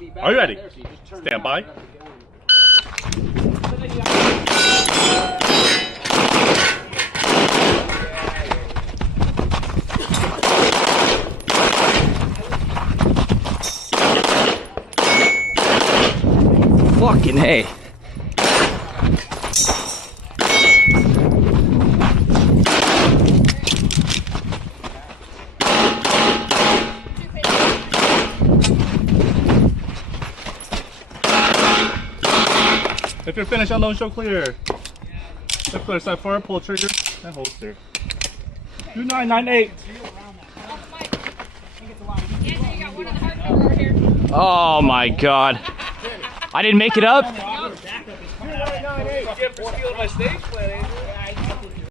Are you ready? Stand by. Fucking hey. If you're finished, unload, show clear. Show clear, side forward, pull trigger, and holster. 2998. Oh my god. I didn't make it up? Jim for stealing my stage plan,